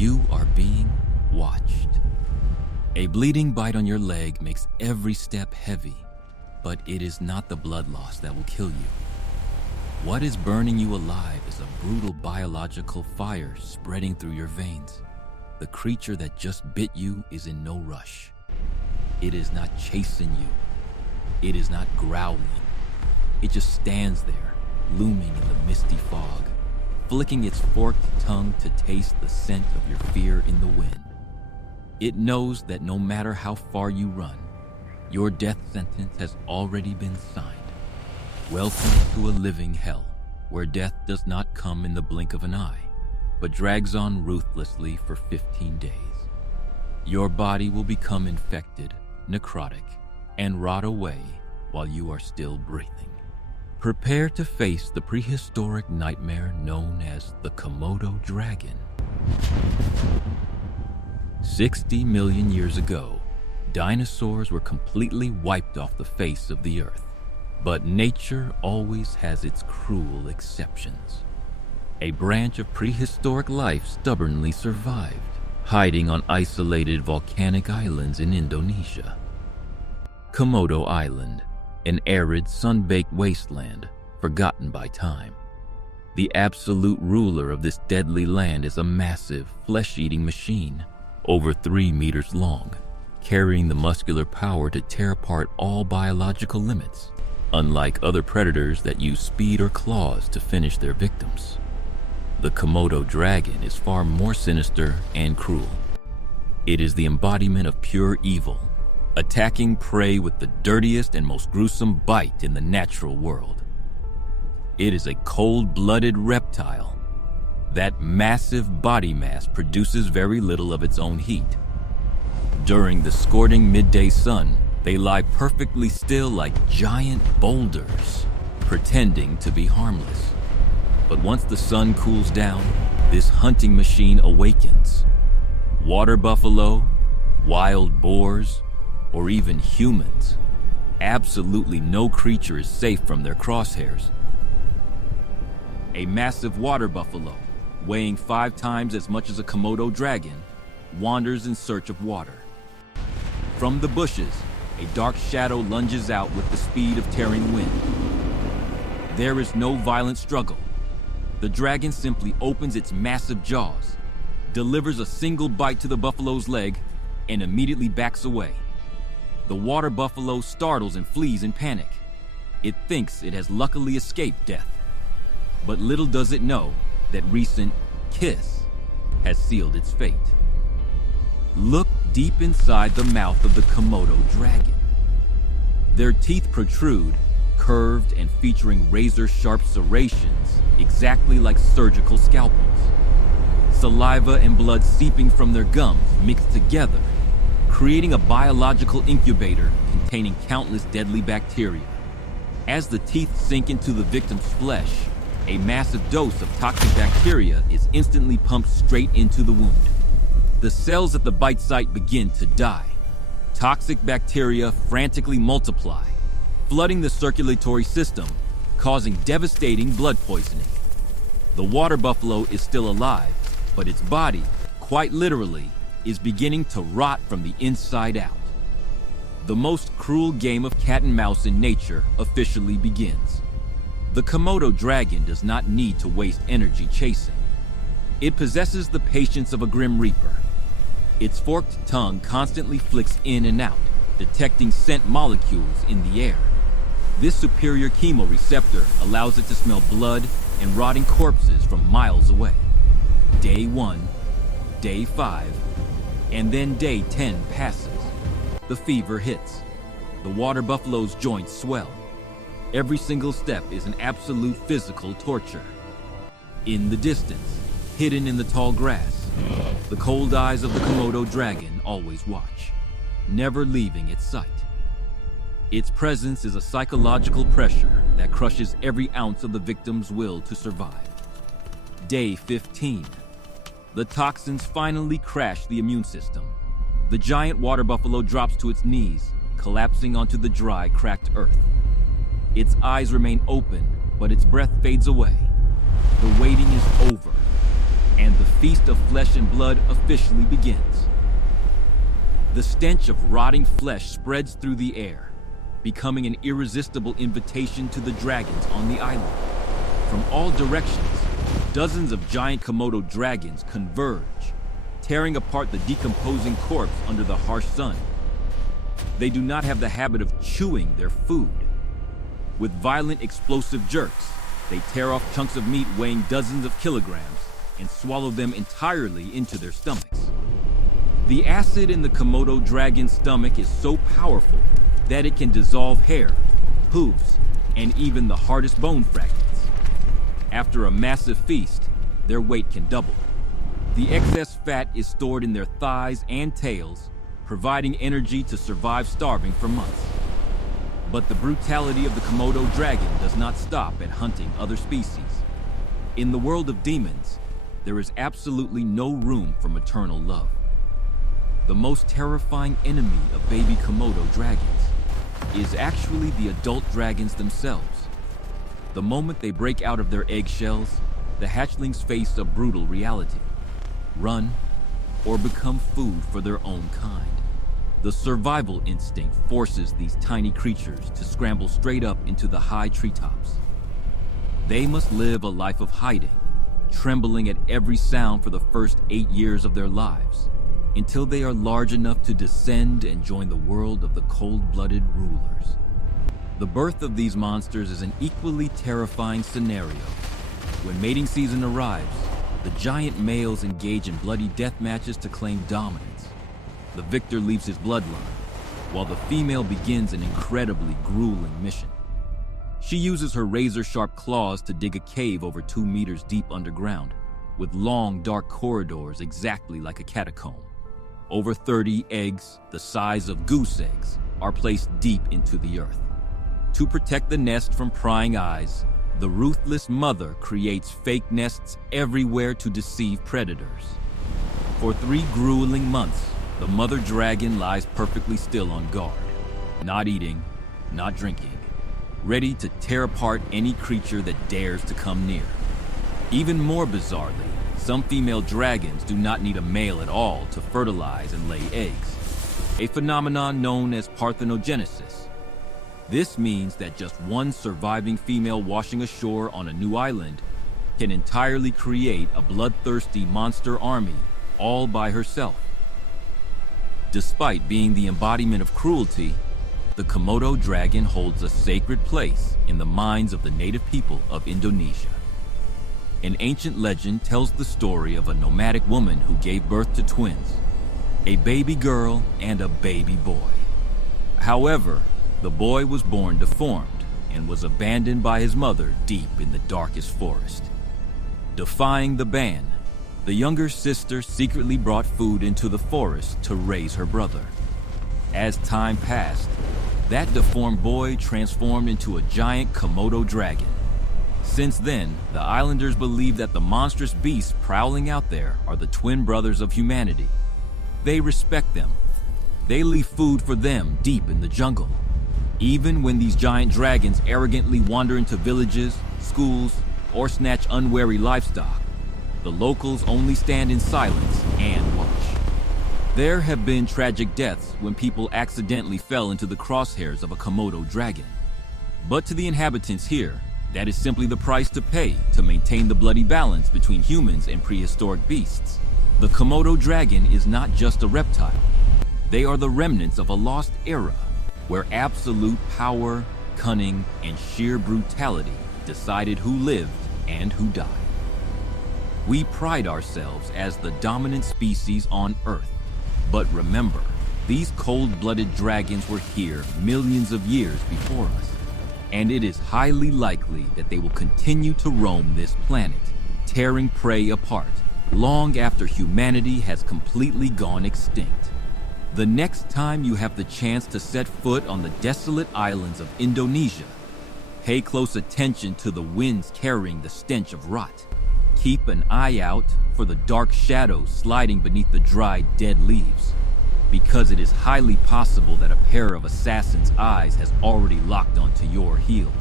You are being watched. A bleeding bite on your leg makes every step heavy, but it is not the blood loss that will kill you. What is burning you alive is a brutal biological fire spreading through your veins. The creature that just bit you is in no rush. It is not chasing you. It is not growling. It just stands there, looming in the misty fog, flicking its forked tongue to taste the scent of your fear in the wind. It knows that no matter how far you run, your death sentence has already been signed. Welcome to a living hell, where death does not come in the blink of an eye, but drags on ruthlessly for 15 days. Your body will become infected, necrotic, and rot away while you are still breathing. Prepare to face the prehistoric nightmare known as the Komodo Dragon. 60 million years ago, dinosaurs were completely wiped off the face of the earth. But nature always has its cruel exceptions. A branch of prehistoric life stubbornly survived, hiding on isolated volcanic islands in Indonesia. Komodo Island, an arid, sun-baked wasteland, forgotten by time. The absolute ruler of this deadly land is a massive, flesh-eating machine, over 3 meters long, carrying the muscular power to tear apart all biological limits, unlike other predators that use speed or claws to finish their victims. The Komodo Dragon is far more sinister and cruel. It is the embodiment of pure evil, attacking prey with the dirtiest and most gruesome bite in the natural world. It is a cold-blooded reptile. That massive body mass produces very little of its own heat. During the scorching midday sun, they lie perfectly still like giant boulders, pretending to be harmless. But once the sun cools down, this hunting machine awakens. Water buffalo, wild boars, or even humans. Absolutely no creature is safe from their crosshairs. A massive water buffalo, weighing 5 times as much as a Komodo dragon, wanders in search of water. From the bushes, a dark shadow lunges out with the speed of tearing wind. There is no violent struggle. The dragon simply opens its massive jaws, delivers a single bite to the buffalo's leg, and immediately backs away. The water buffalo startles and flees in panic. It thinks it has luckily escaped death. But little does it know that recent kiss has sealed its fate. Look deep inside the mouth of the Komodo dragon. Their teeth protrude, curved and featuring razor-sharp serrations, exactly like surgical scalpels. Saliva and blood seeping from their gums mixed together, creating a biological incubator containing countless deadly bacteria. As the teeth sink into the victim's flesh, a massive dose of toxic bacteria is instantly pumped straight into the wound. The cells at the bite site begin to die. Toxic bacteria frantically multiply, flooding the circulatory system, causing devastating blood poisoning. The water buffalo is still alive, but its body, quite literally, is beginning to rot from the inside out. The most cruel game of cat and mouse in nature officially begins. The Komodo dragon does not need to waste energy chasing. It possesses the patience of a grim reaper. Its forked tongue constantly flicks in and out, detecting scent molecules in the air. This superior chemoreceptor allows it to smell blood and rotting corpses from miles away. Day 1, day 5, and then day 10 passes. The fever hits. The water buffalo's joints swell. Every single step is an absolute physical torture. In the distance, hidden in the tall grass, the cold eyes of the Komodo dragon always watch, never leaving its sight. Its presence is a psychological pressure that crushes every ounce of the victim's will to survive. Day 15. The toxins finally crash the immune system. The giant water buffalo drops to its knees, collapsing onto the dry, cracked earth. Its eyes remain open, but its breath fades away. The waiting is over, and the feast of flesh and blood officially begins. The stench of rotting flesh spreads through the air, becoming an irresistible invitation to the dragons on the island. From all directions, dozens of giant Komodo dragons converge, tearing apart the decomposing corpse under the harsh sun. They do not have the habit of chewing their food. With violent, explosive jerks, they tear off chunks of meat weighing dozens of kilograms and swallow them entirely into their stomachs. The acid in the Komodo dragon's stomach is so powerful that it can dissolve hair, hooves, and even the hardest bone fragments. After a massive feast, their weight can double. The excess fat is stored in their thighs and tails, providing energy to survive starving for months. But the brutality of the Komodo dragon does not stop at hunting other species. In the world of demons, there is absolutely no room for maternal love. The most terrifying enemy of baby Komodo dragons is actually the adult dragons themselves. The moment they break out of their eggshells, the hatchlings face a brutal reality: run or become food for their own kind. The survival instinct forces these tiny creatures to scramble straight up into the high treetops. They must live a life of hiding, trembling at every sound for the first 8 years of their lives, until they are large enough to descend and join the world of the cold-blooded rulers. The birth of these monsters is an equally terrifying scenario. When mating season arrives, the giant males engage in bloody death matches to claim dominance. The victor leaves his bloodline, while the female begins an incredibly grueling mission. She uses her razor-sharp claws to dig a cave over 2 meters deep underground, with long, dark corridors exactly like a catacomb. Over 30 eggs, the size of goose eggs, are placed deep into the earth. To protect the nest from prying eyes, the ruthless mother creates fake nests everywhere to deceive predators. For 3 grueling months, the mother dragon lies perfectly still on guard, not eating, not drinking, ready to tear apart any creature that dares to come near. Even more bizarrely, some female dragons do not need a male at all to fertilize and lay eggs, a phenomenon known as parthenogenesis. This means that just one surviving female washing ashore on a new island can entirely create a bloodthirsty monster army all by herself. Despite being the embodiment of cruelty, the Komodo dragon holds a sacred place in the minds of the native people of Indonesia. An ancient legend tells the story of a nomadic woman who gave birth to twins, a baby girl and a baby boy. However, the boy was born deformed and was abandoned by his mother deep in the darkest forest. Defying the ban, the younger sister secretly brought food into the forest to raise her brother. As time passed, that deformed boy transformed into a giant Komodo dragon. Since then, the islanders believe that the monstrous beasts prowling out there are the twin brothers of humanity. They respect them. They leave food for them deep in the jungle. Even when these giant dragons arrogantly wander into villages, schools, or snatch unwary livestock, the locals only stand in silence and watch. There have been tragic deaths when people accidentally fell into the crosshairs of a Komodo dragon. But to the inhabitants here, that is simply the price to pay to maintain the bloody balance between humans and prehistoric beasts. The Komodo dragon is not just a reptile. They are the remnants of a lost era where absolute power, cunning, and sheer brutality decided who lived and who died. We pride ourselves as the dominant species on Earth. But remember, these cold-blooded dragons were here millions of years before us, and it is highly likely that they will continue to roam this planet, tearing prey apart, long after humanity has completely gone extinct. The next time you have the chance to set foot on the desolate islands of Indonesia, pay close attention to the winds carrying the stench of rot. Keep an eye out for the dark shadows sliding beneath the dried, dead leaves, because it is highly possible that a pair of assassins' eyes has already locked onto your heels.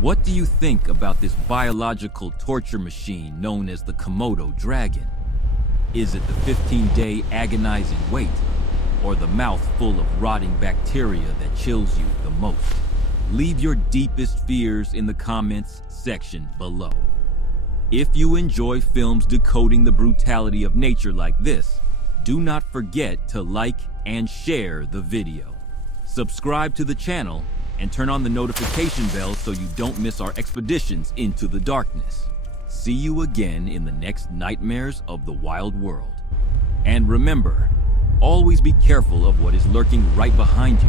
What do you think about this biological torture machine known as the Komodo Dragon? Is it the 15-day agonizing wait, or the mouth full of rotting bacteria that chills you the most? Leave your deepest fears in the comments section below. If you enjoy films decoding the brutality of nature like this, do not forget to like and share the video. Subscribe to the channel and turn on the notification bell so you don't miss our expeditions into the darkness. See you again in the next Nightmares of the Wild World. And remember, always be careful of what is lurking right behind you.